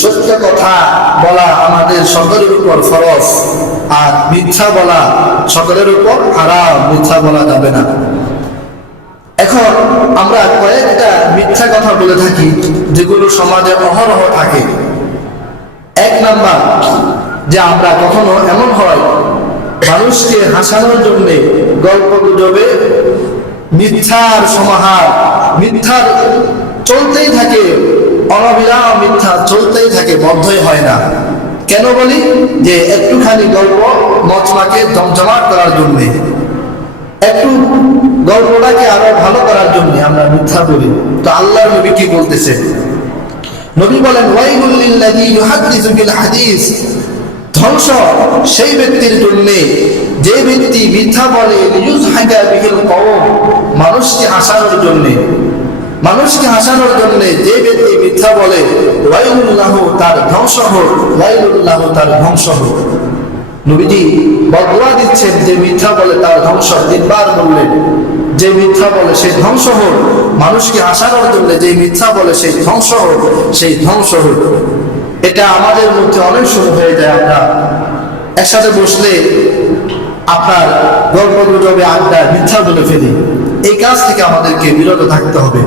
সত্য কথা বলা আমাদের সকলের উপর ফরজ, আর মিথ্যা বলা সকলের উপর হারাম, মিথ্যা বলা যাবে না। এখন আমরা কয়েকটা মিথ্যা কথা বলে থাকি যেগুলো সমাজে অহরহ থাকে। এক নাম্বার, যে আমরা কখনো এমন হয় মানুষকে হাসানোর জন্য গল্প গুজবে মিথ্যার সমাহার, মিথ্যার চলতেই থাকে, অনবিরাম মিথ্যা চলতেই থাকে, বন্ধই হয় না। কেন বলি? যে একটুখানি গল্প মজমাকে জমজমাট করার জন্যে, একটু গল্পটাকে আরো ভালো করার জন্য আমরা মিথ্যা বলি। তো আল্লাহর নবী কি বলতেছে? নবী বলেন, ওয়াইলুল লিল্লাযী ইউহাদ্দিসু বিল হাদিস, ধ্বংস সেই ব্যক্তির জন্য যে ব্যক্তি মিথ্যা বলে, লিয়ুযহাকা বিহিল কওম, মানুষকে হাসানোর জন্য, মানুষকে হাসানোর জন্য যে ব্যক্তি মিথ্যা বলে, ওয়াইলুল লাহু, তার ধ্বংস হোক, ওয়াইলুল লাহু, তার ধ্বংস হোক। নবীজি বদদুয়া দিচ্ছেন যে মিথ্যা বলে তার ধ্বংস, তিনবার বললেন যে মিথ্যা বলে সেই ধ্বংস হোক, মানুষকে হাসানোর জন্য যে মিথ্যা বলে সেই ধ্বংস হোক, সেই ধ্বংস হোক। এটা আমাদের মধ্যে অনেক সময় হয়ে যায়, আমরা একসাথে বসলে আপনার গল্প গুজবে আড্ডা মিথ্যা বলে ফেলি। এই কাজ থেকে আমাদেরকে বিরত থাকতে হবে।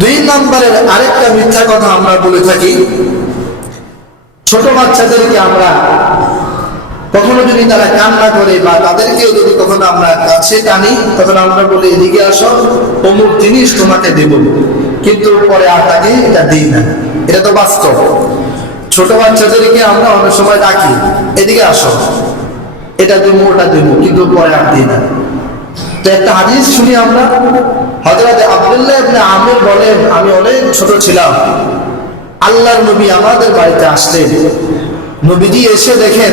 দুই নম্বরের আরেকটা মিথ্যা কথা আমরা বলে থাকি, ছোট বাচ্চাদেরকে আমরা কখনো যদি তারা কান্না করে বা তাদেরকে যদি কখনো আমরা কাছে টানি, তখন আমরা বলি এদিকে আসো, অমুক জিনিস তোমাকে দেব, কিন্তু পরে আর তাকে এটা দিই না। এটা তো বাস্তব। ছোট বাচ্চাদেরকে আমরা অনেক সময় ডাকি, এদিকে আসো, এটা দেবো ওটা দেবো, কিন্তু পরে আর দিই না। তো একটা হাদিস শুনি আমরা, হযরত আব্দুল্লাহ ইবনে আমির বলেন, আমি অনেক ছোট ছিলাম, আল্লাহর নবী আমাদের বাড়িতে আসলেন। নবীজি এসে দেখেন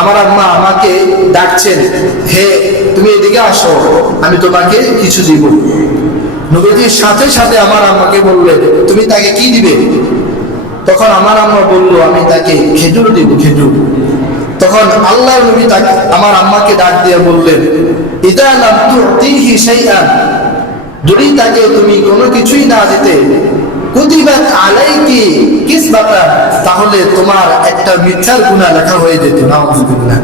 আমার আম্মা আমাকে ডাকছেন, হে তুমি এদিকে আসো, আমি তোমাকে কিছু দিব। নবীজির সাথে সাথে আমার আম্মাকে বললেন, তুমি তাকে কি দিবে? তখন আমার আম্মা বলল, আমি তাকে খেজুর দিব, খেজুর। তখন আল্লাহর নবী তাকে, আমার আম্মাকে ডাক দিয়ে বললেন, ইযা লাম তু'তিহি শাইআন, যদি তাকে তুমি কোনো কিছুই না দিতে, কুতিবাত আলাইকি কিসবাতা, তাহলে তোমার একটা মিথ্যার গুনাহ লেখা হয়ে যেত। নাউযুবিল্লাহ।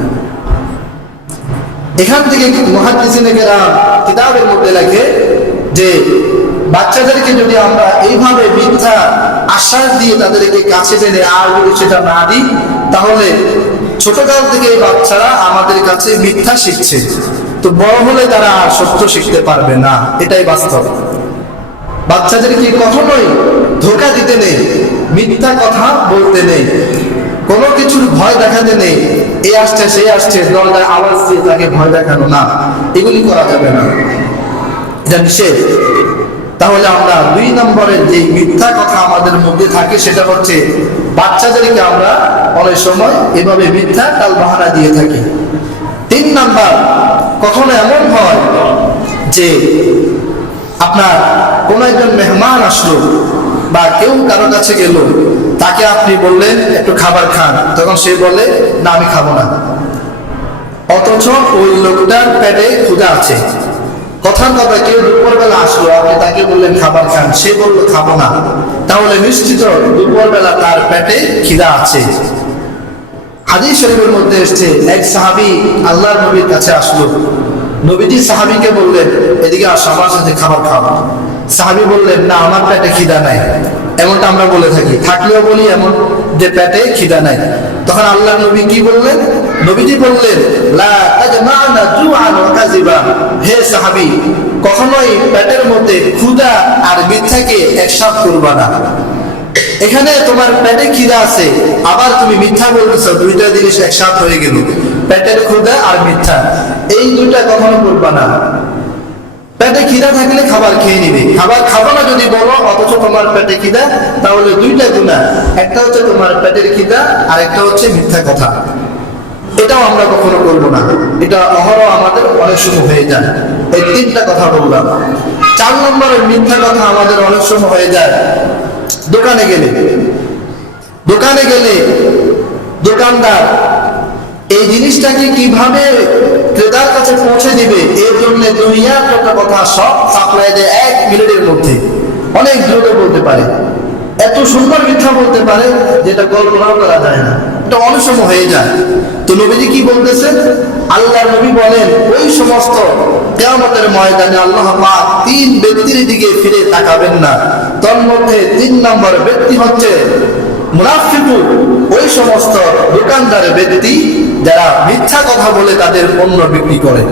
এখান থেকে মুহাদ্দিসিনে কেরাম কিতাবের মধ্যে লেখে যে বাচ্চাদেরকে যদি আমরা এইভাবে মিথ্যা আশ্বাস দিয়ে তাদেরকে কাছে টেনে আর যদি সেটা না দিই, তাহলে ছোটকাল থেকে বাচ্চারা আমাদের কাছে মিথ্যা শিখছে, তো বড় হলে তারা আর সত্য শিখতে পারবে না। এটাই বাস্তব। বাচ্চাদেরকে কখনোই ধোঁকা দিতে নেই, মিথ্যা কথা বলতে নেই, কোনো কিছুর ভয় দেখাতে নেই। এ আসছে সে আসছে, দরজায় আওয়াজ দিয়ে তাকে ভয় দেখানো না, এগুলি করা যাবে না, এটা নিষেধ। তাহলে আমরা দুই নম্বরের যে মিথ্যা কথা আমাদের মধ্যে থাকে, সেটা হচ্ছে বাচ্চাদেরকে আমরা অনেক সময় এভাবে মিথ্যা টাল বাহানা দিয়ে থাকি। তিন নাম্বার, কখনো এমন হয় যে আপনার কোন একজন মেহমান আসলো বা কেউ কারো কাছে গেল, তাকে আপনি বললেন একটু খাবার খান, তখন সে বলে না আমি খাবো না, অথচ ওই লোকটার পেটে ক্ষুধা আছে। কথার কথা, কেউ দুপুরবেলা আসলো, আপনি তাকে বললেন খাবার খান, সে বললো খাবো না, তাহলে নিশ্চিত দুপুরবেলা তার পেটে খিদা আছে। হাদিস শরীফের মধ্যে এসেছে, এক সাহাবী আল্লাহর নবীর কাছে আসলো, নবীজি সাহাবীকে বললেন এদিকে আসো, আমার সাথে খাবার খাও। সাহাবী বললেন না আমার পেটে খিদা নাই। এমনটা আমরা বলে থাকি, থাকলেও বলি এমন যে পেটে খিদা নাই। তখন আল্লাহর নবী কি বললেন? নবীজি বললেন লা তাজমা'না জুআন ওয়া কাযিবা, হে সাহাবী কখনোই পেটের মধ্যে ক্ষুধা আর মিথ্যাকে একসাথে করবা না। এখানে তোমার পেটে খিদা আছে, আবার তুমি মিথ্যা বলতেছো, দুইটা জিনিস একসাথে হয়ে গেল, পেটের ক্ষুধা আর মিথ্যা, এই দুইটা কখনো করবা না। পেটে খিদা থাকলে খাবার খেয়ে নিবে, খাবার খাবো না যদি বলো অথচ তোমার পেটে খিদা, তাহলে দুইটা গুনাহ, একটা হচ্ছে তোমার পেটের খিদা আর একটা হচ্ছে মিথ্যা কথা। এটাও আমরা কখনো করবো না, এটা অহরহ আমাদের অনেক সময় হয়ে যায়। এই তিনটা কথা বললাম। 4 নম্বরের মিথ্যা কথা আমাদের অনেক সময় হয়ে যায় দোকানে গেলে। দোকানদার এই জিনিসটাকে কিভাবে ক্রেতার কাছে পৌঁছে দিবে, এর জন্য দুনিয়ার কত কথা সব সাপ্লাই দেয় 1 মিনিটের মধ্যে, অনেক দ্রুত বলতে পারে। এত সুন্দর মিথ্যা বলতে পারে যেটা কল্পনাও করা যায় না, এটা অনেক সময় হয়ে যায়। তো নবীজি কি বলতেছেন? আল্লাহর নবী বলেন ওই সমস্ত কিয়ামতের ময়দানে আল্লাহ পাক তিন ব্যক্তির দিকে ফিরে তাকাবেন না। তার মধ্যে 3 নম্বর ব্যক্তি হচ্ছে মুনাফিকুন, ওই সমস্ত দোকানদার ব্যক্তি যারা মিথ্যা কথা বলে তাদের পণ্য বিক্রি করে।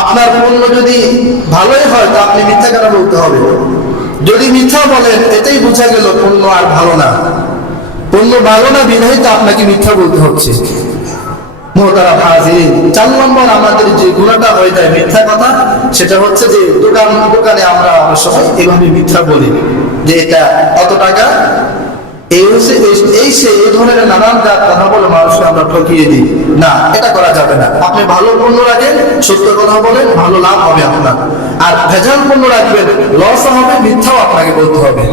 আপনার পণ্য যদি ভালোই হয় তা আপনি মিথ্যা কেন বলতে হবে? যদি মিথ্যা বলেন এটাই বোঝা গেল পণ্য আর ভালো না, পণ্য ভালো না বিধায় তো আপনাকে মিথ্যা বলতে হচ্ছে। মোহতারাম হাজিরিন, 4 নম্বর আমাদের যে গুণাটা হয়ে যায় মিথ্যা কথা, সেটা হচ্ছে যে দোকানে আমরা অনেক সময় এভাবে মিথ্যা বলি যে এটা কত টাকা, এই ধরনের নানান কথা বলে মানুষকে আমরা ঠকিয়ে দিই। না, এটা করা যাবে না। আপনি ভালো পণ্য রাখেন, সত্য কথা বলেন, ভালো লাভ হবে আপনার। আর ভেজাল পণ্য রাখবেন, লস হবে, মিথ্যাও আপনাকে বলতে হবে।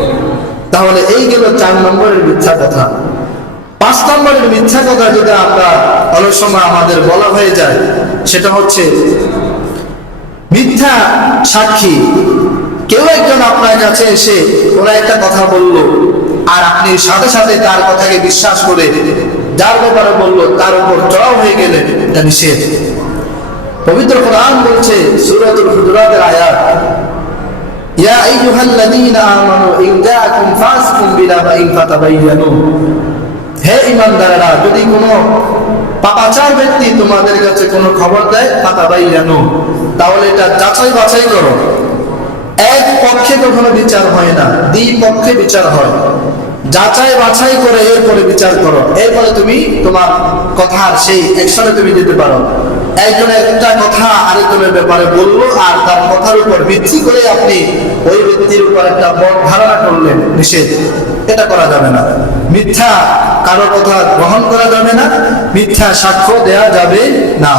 তাহলে এই গেল 4 নম্বরের মিথ্যা কথা। 5 নম্বরের মিথ্যা কথা যদি আমরা অনেক সময় আমাদের বলা হয়ে যায়, সেটা হচ্ছে মিথ্যা সাক্ষী। কেউ একজন আপনার কাছে এসে ওরা একটা কথা বলল, আর আপনি সাথে সাথে তার কথাকে বিশ্বাস করে যার ব্যাপারে বলল তার উপর চড়াও হয়ে গেলেন, এটা নিষেধ। পবিত্র কোরআন বলছে সূরাতুল হুজুরাতের আয়াত, ইয়া আইয়ুহাল্লাযীনা আমানু ইন জাআকুম ফাসিকুম বিনাবাইন ফাতাবায়ানু, হে ঈমানদারেরা, যদি কোনো পাপাচার ব্যক্তি তোমাদের কাছে কোনো খবর দেয়, ফাতাবায়ানু, তাহলে এটা যাচাই বাছাই করো। এক পক্ষে কখনো বিচার হয় না, দ্বিপক্ষে বিচার হয়। যাচাই বাছাই করে এরপরে বিচার করো, এরপরে তুমি তোমার কথার সেই অ্যাকশনে তুমি যেতে পারো। একজনের একটা কথা আরেকজনের ব্যাপারে বললো, আর তার কথার উপর ভিত্তি করে আপনি ওই ব্যক্তির উপর একটা বড় ধারণা করলেন, নিষেধ। এটা করা যাবে না। মিথ্যা কারো কথা গ্রহণ করা যাবে না, মিথ্যা সাক্ষ্য দেয়া যাবে না।